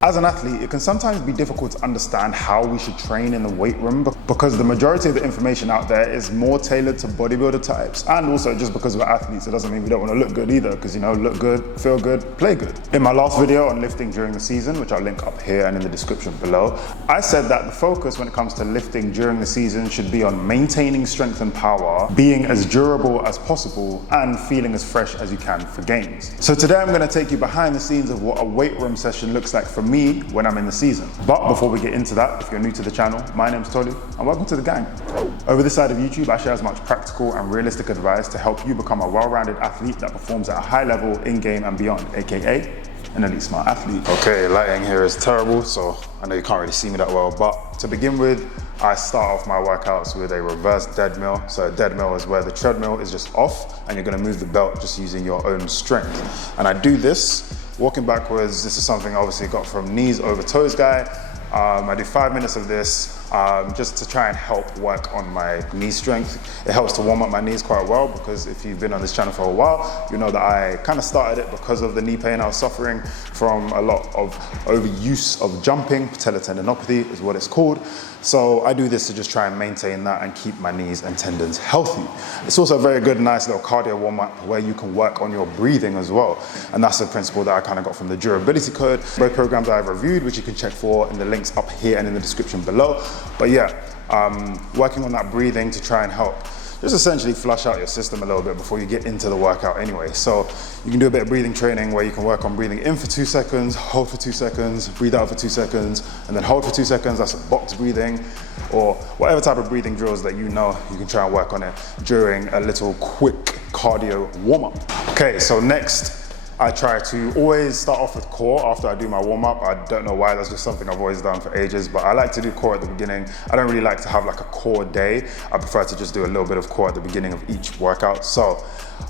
As an athlete, it can sometimes be difficult to understand how we should train in the weight room because the majority of the information out there is more tailored to bodybuilder types, and also just because we're athletes, it doesn't mean we don't want to look good either, because look good, feel good, play good. In my last video on lifting during the season, which I'll link up here and in the description below, I said that the focus when it comes to lifting during the season should be on maintaining strength and power, being as durable as possible, and feeling as fresh as you can for games. So today I'm going to take you behind the scenes of what a weight room session looks like for me when I'm in the season. But before we get into that, if you're new to the channel, my name's Tolu and welcome to the gang. Over this side of YouTube, I share as much practical and realistic advice to help you become a well-rounded athlete that performs at a high level in-game and beyond, aka an elite smart athlete. Okay, lighting here is terrible, so I know you can't really see me that well, but to begin with, I start off my workouts with a reverse dead mill. So a dead mill is where the treadmill is just off and you're gonna move the belt just using your own strength. And I do this walking backwards. This is something I obviously got from knees over toes guy. I do 5 minutes of this just to try and help work on my knee strength. It helps to warm up my knees quite well, because if you've been on this channel for a while, you know that I kind of started it because of the knee pain I was suffering from a lot of overuse of jumping. Patellar tendinopathy is what it's called. So I do this to just try and maintain that and keep my knees and tendons healthy. It's also a very good, nice little cardio warm up where you can work on your breathing as well. And that's a principle that I kind of got from the durability code. Both programs I've reviewed, which you can check for in the links up here and in the description below. But yeah, working on that breathing to try and help just essentially flush out your system a little bit before you get into the workout anyway. So you can do a bit of breathing training where you can work on breathing in for 2 seconds, hold for 2 seconds, breathe out for 2 seconds, and then hold for 2 seconds. That's a box breathing, or whatever type of breathing drills that you know, you can try and work on it during a little quick cardio warm up. Okay, so next, I try to always start off with core after I do my warm up. I don't know why, that's just something I've always done for ages, but I like to do core at the beginning. I don't really like to have like a core day. I prefer to just do a little bit of core at the beginning of each workout. So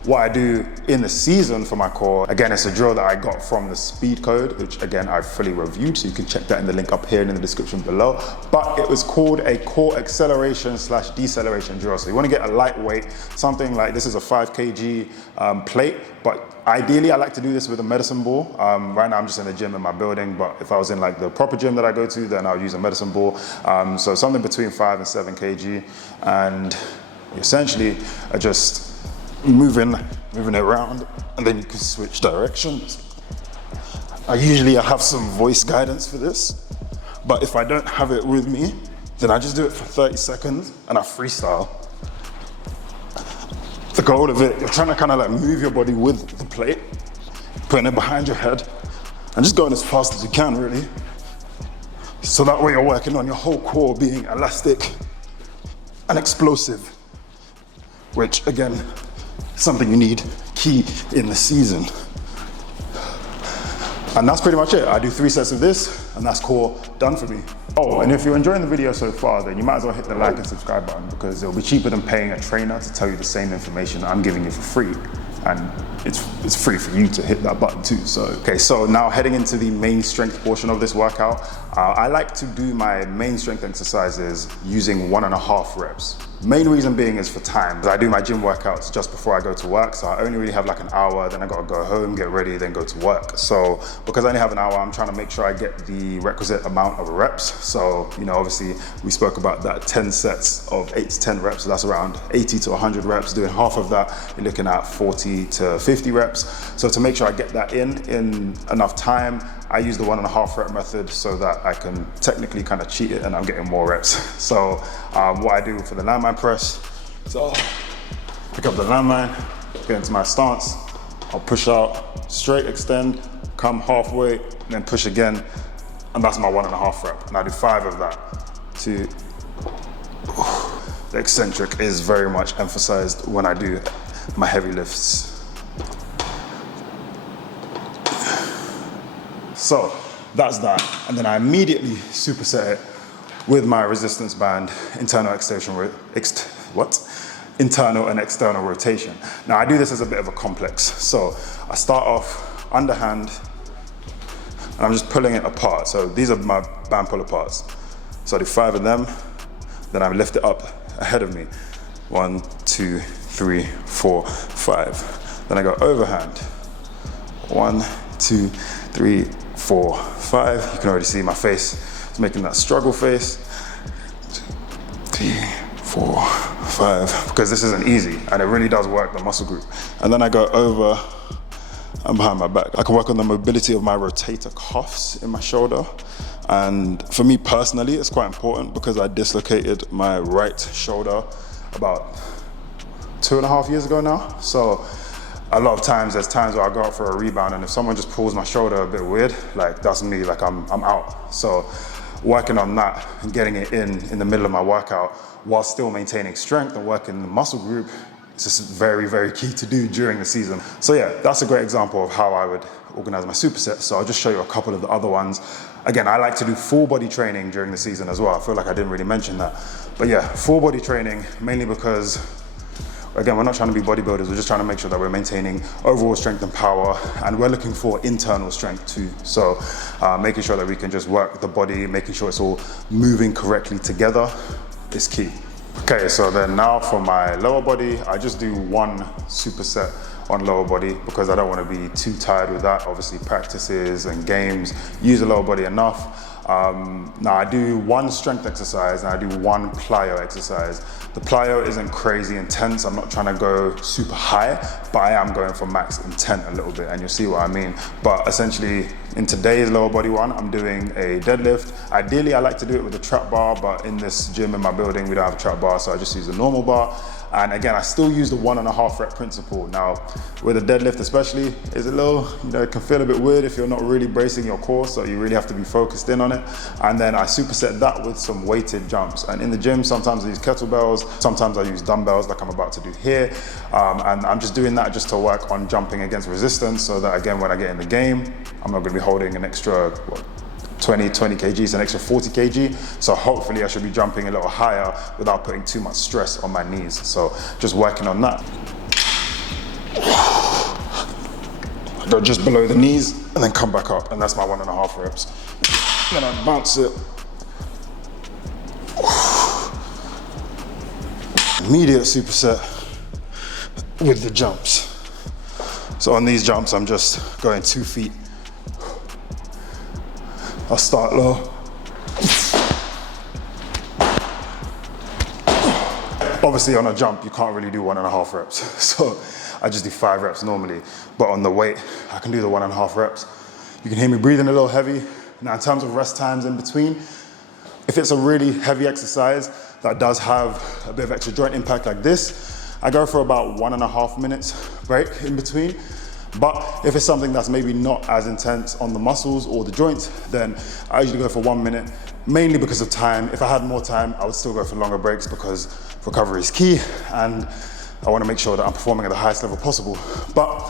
what I do in the season for my core, again, it's a drill that I got from the speed code, which again, I've fully reviewed. So you can check that in the link up here and in the description below. But it was called a core acceleration / deceleration drill. So you want to get a lightweight, something like this is a 5 kg plate, but ideally I like to do this with a medicine ball. Right now I'm just in the gym in my building, but if I was in like the proper gym that I go to, then I'll use a medicine ball. So something between 5 and 7 kg. And essentially are just moving it around, and then you can switch directions. I have some voice guidance for this, but if I don't have it with me, then I just do it for 30 seconds and I freestyle. The goal of it, you're trying to kind of like move your body with the plate, putting it behind your head, and just going as fast as you can, really. So that way you're working on your whole core being elastic and explosive, which again, something you need key in the season. And that's pretty much it. I do 3 sets of this, and that's core done for me. Oh, and if you're enjoying the video so far, then you might as well hit the like and subscribe button, because it'll be cheaper than paying a trainer to tell you the same information I'm giving you for free. And it's free for you to hit that button too. So, okay, so now heading into the main strength portion of this workout, I like to do my main strength exercises using 1.5 reps. Main reason being is for time. I do my gym workouts just before I go to work, so I only really have like an hour, then I gotta go home, get ready, then go to work. So because I only have an hour, I'm trying to make sure I get the requisite amount of reps. So, obviously we spoke about that 10 sets of 8 to 10 reps, so that's around 80 to 100 reps. Doing half of that, you're looking at 40 to 50 reps. So to make sure I get that in enough time, I use the 1.5 rep method so that I can technically kind of cheat it and I'm getting more reps. So what I do for the landmine press, so pick up the landmine, get into my stance, I'll push out, straight extend, come halfway, and then push again, and that's my 1.5 rep. And I do 5 of that. The eccentric is very much emphasized when I do my heavy lifts. So that's that, and then I immediately superset it with my resistance band, internal and external rotation. Now I do this as a bit of a complex. So I start off underhand, and I'm just pulling it apart. So these are my band pull aparts. So I do 5 of them, then I lift it up ahead of me. 1, 2, 3, 4, 5. Then I go overhand. 1, 2, 3, 4, 5. You can already see my face. It's making that struggle face. 2, 3, 4, 5. Because this isn't easy and it really does work the muscle group. And then I go over and behind my back. I can work on the mobility of my rotator cuffs in my shoulder. And for me personally, it's quite important because I dislocated my right shoulder about 2.5 years ago now. So a lot of times, there's times where I go out for a rebound and if someone just pulls my shoulder a bit weird, like that's me, like I'm out. So working on that and getting it in the middle of my workout while still maintaining strength and working the muscle group, it's just very, very key to do during the season. So yeah, that's a great example of how I would organize my supersets. So I'll just show you a couple of the other ones. Again, I like to do full body training during the season as well. I feel like I didn't really mention that. But yeah, full body training, mainly because, again, we're not trying to be bodybuilders, we're just trying to make sure that we're maintaining overall strength and power, and we're looking for internal strength too. So making sure that we can just work the body, making sure it's all moving correctly together is key. Okay, so then now for my lower body, I just do one superset on lower body because I don't want to be too tired with that. Obviously practices and games, use the lower body enough. Now I do one strength exercise and I do one plyo exercise. The plyo isn't crazy intense. I'm not trying to go super high, but I am going for max intent a little bit and you'll see what I mean. But essentially in today's lower body one, I'm doing a deadlift. Ideally, I like to do it with a trap bar, but in this gym in my building, we don't have a trap bar, so I just use a normal bar. And again, I still use the 1.5 rep principle. Now, with a deadlift especially, it's a little, it can feel a bit weird if you're not really bracing your core, so you really have to be focused in on it. And then I superset that with some weighted jumps. And in the gym, sometimes I use kettlebells, sometimes I use dumbbells like I'm about to do here. And I'm just doing that just to work on jumping against resistance so that again, when I get in the game, I'm not gonna be holding an extra, 20 kgs, an extra 40 kg. So hopefully I should be jumping a little higher without putting too much stress on my knees. So just working on that. I go just below the knees and then come back up, and that's my 1.5 reps. Then I bounce it. Immediate superset with the jumps. So on these jumps, I'm just going 2 feet. I'll start low. Obviously on a jump, you can't really do 1.5 reps. So I just do 5 reps normally. But on the weight, I can do the 1.5 reps. You can hear me breathing a little heavy. Now in terms of rest times in between, if it's a really heavy exercise that does have a bit of extra joint impact like this, I go for about 1.5 minutes break in between. But if it's something that's maybe not as intense on the muscles or the joints, then I usually go for 1 minute, mainly because of time. If I had more time, I would still go for longer breaks because recovery is key and I want to make sure that I'm performing at the highest level possible. But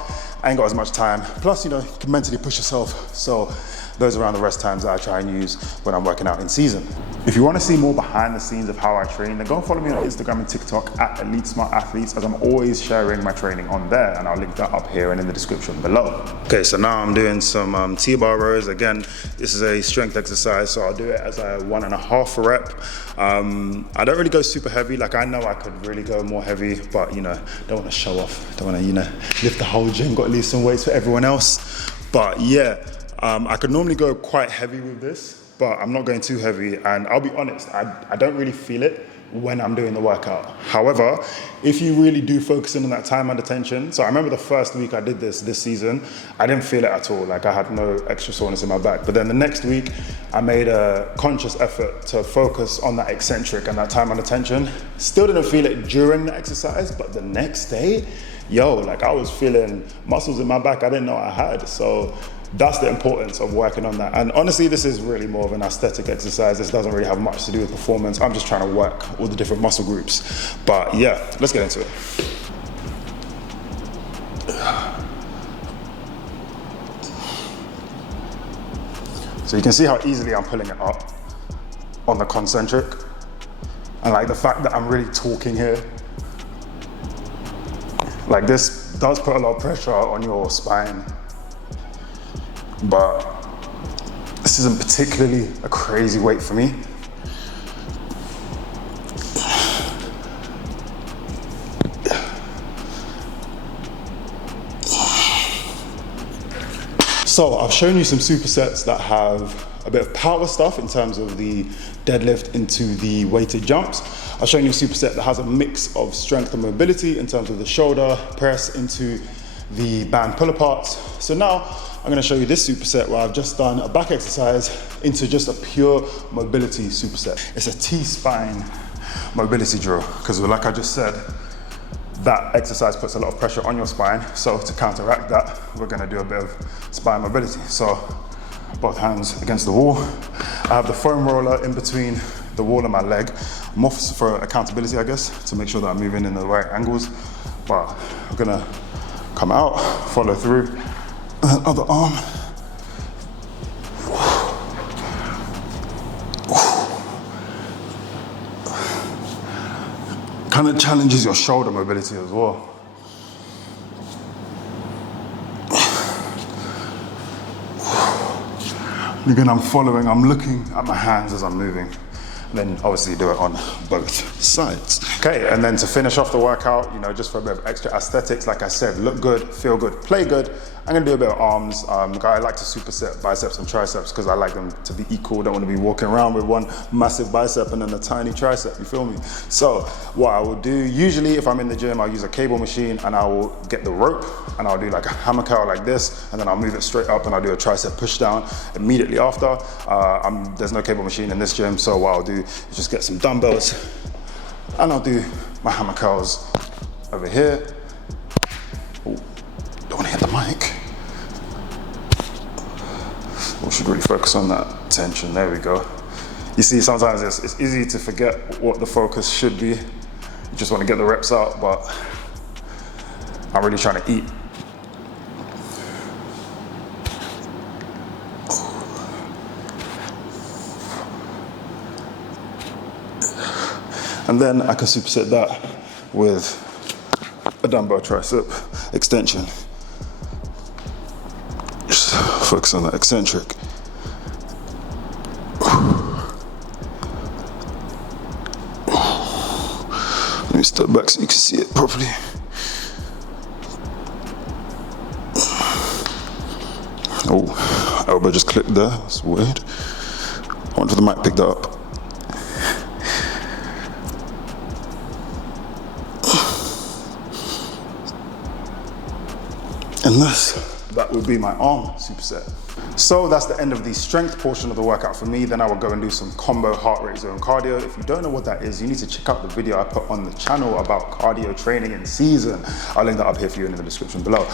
I ain't got as much time. Plus, you can mentally push yourself. So those are around the rest times that I try and use when I'm working out in season. If you want to see more behind the scenes of how I train, then go and follow me on Instagram and TikTok at Elite Smart Athletes, as I'm always sharing my training on there, and I'll link that up here and in the description below. Okay, so now I'm doing some T-bar rows. Again, this is a strength exercise, so I'll do it as a 1.5 rep. I don't really go super heavy. Like I know I could really go more heavy, but don't want to show off. Don't want to lift the whole gym. Got to leave some weights for everyone else. But yeah. I could normally go quite heavy with this, but I'm not going too heavy. And I'll be honest, I don't really feel it when I'm doing the workout. However, if you really do focus in on that time under tension, so I remember the first week I did this season, I didn't feel it at all. Like I had no extra soreness in my back. But then the next week, I made a conscious effort to focus on that eccentric and that time under tension. Still didn't feel it during the exercise, but the next day, I was feeling muscles in my back I didn't know I had. So that's the importance of working on that. And honestly, this is really more of an aesthetic exercise. This doesn't really have much to do with performance. I'm just trying to work all the different muscle groups. But yeah, let's get into it. So you can see how easily I'm pulling it up on the concentric. And like the fact that I'm really talking here, like this does put a lot of pressure on your spine. But this isn't particularly a crazy weight for me. So I've shown you some supersets that have a bit of power stuff in terms of the deadlift into the weighted jumps. I've shown you a superset that has a mix of strength and mobility in terms of the shoulder press into the band pull aparts. So now I'm gonna show you this superset where I've just done a back exercise into just a pure mobility superset. It's a T-spine mobility drill, because like I just said, that exercise puts a lot of pressure on your spine. So to counteract that, we're gonna do a bit of spine mobility. So both hands against the wall. I have the foam roller in between the wall and my leg, more for accountability, I guess, to make sure that I'm moving in the right angles. But I'm gonna come out, follow through, other arm. Kind of challenges your shoulder mobility as well. Again, I'm following, I'm looking at my hands as I'm moving. And then obviously do it on both sides. Okay, and then to finish off the workout, you know, just for a bit of extra aesthetics, like I said, look good, feel good, play good. I'm gonna do a bit of arms. I like to superset biceps and triceps because I like them to be equal. Don't want to be walking around with one massive bicep and then a tiny tricep, you feel me? So what I will do, usually if I'm in the gym, I'll use a cable machine and I will get the rope and I'll do like a hammer curl like this, and then I'll move it straight up and I'll do a tricep push down immediately after. There's no cable machine in this gym, so what I'll do is just get some dumbbells and I'll do my hammer curls over here. Ooh, don't want to hit the mic. We should really focus on that tension. There we go. You see, sometimes it's easy to forget what the focus should be. You just want to get the reps out, but I'm really trying to eat. And then I can superset that with a dumbbell tricep extension. Just focus on that eccentric. Let me step back so you can see it properly. Oh, elbow just clipped there, that's weird. I wonder if the mic picked that up. And that would be my arm superset. So that's the end of the strength portion of the workout for me. Then I will go and do some combo heart rate zone cardio. If you don't know what that is, you need to check out the video I put on the channel about cardio training in season. I'll link that up here for you in the description below.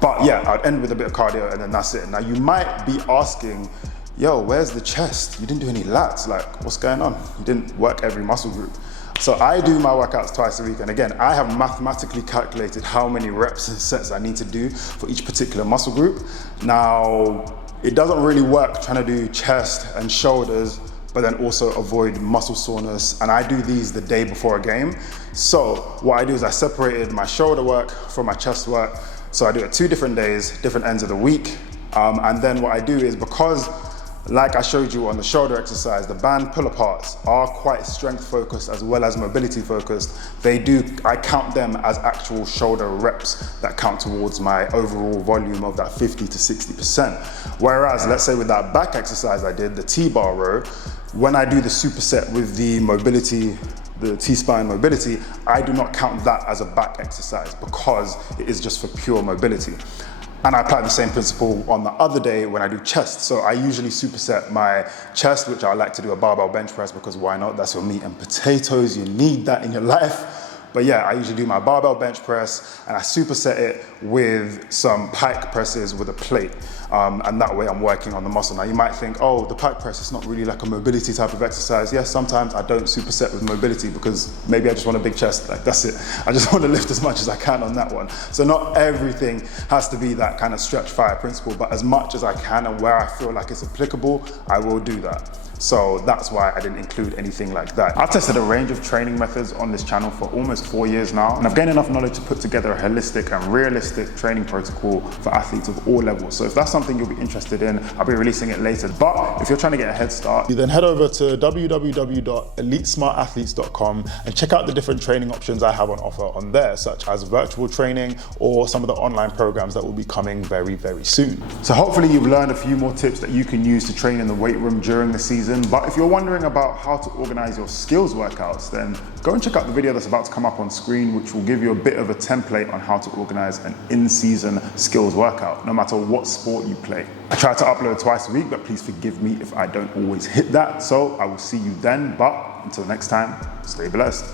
But yeah, I'll end with a bit of cardio and then that's it. Now you might be asking, yo, where's the chest? You didn't do any lats, like what's going on? You didn't work every muscle group. So I do my workouts twice a week, and again, I have mathematically calculated how many reps and sets I need to do for each particular muscle group. Now, it doesn't really work trying to do chest and shoulders, but then also avoid muscle soreness, and I do these the day before a game. So what I do is I separated my shoulder work from my chest work, so I do it 2 different days, different ends of the week, and then what I do is, because like I showed you on the shoulder exercise, the band pull aparts are quite strength focused as well as mobility focused. I count them as actual shoulder reps that count towards my overall volume of that 50 to 60%. Whereas, let's say with that back exercise I did, the T-bar row, when I do the superset with the mobility, the T-spine mobility, I do not count that as a back exercise because it is just for pure mobility. And I apply the same principle on the other day when I do chest. So I usually superset my chest, which I like to do a barbell bench press because why not? That's your meat and potatoes. You need that in your life. But yeah, I usually do my barbell bench press and I superset it with some pike presses with a plate. And that way I'm working on the muscle. Now you might think, oh, the pike press is not really like a mobility type of exercise. Yes, sometimes I don't superset with mobility because maybe I just want a big chest, like that's it. I just want to lift as much as I can on that one. So not everything has to be that kind of stretch fire principle, but as much as I can and where I feel like it's applicable, I will do that. So that's why I didn't include anything like that. I've tested a range of training methods on this channel for almost 4 years now, and I've gained enough knowledge to put together a holistic and realistic training protocol for athletes of all levels. So if that's something you'll be interested in, I'll be releasing it later. But if you're trying to get a head start, you then head over to www.elitesmartathletes.com and check out the different training options I have on offer on there, such as virtual training or some of the online programs that will be coming very, very soon. So hopefully you've learned a few more tips that you can use to train in the weight room during the season. But if you're wondering about how to organize your skills workouts, then go and check out the video that's about to come up on screen, which will give you a bit of a template on how to organize an in-season skills workout, no matter what sport you play. I try to upload twice a week, but please forgive me if I don't always hit that. So I will see you then, but until next time, stay blessed.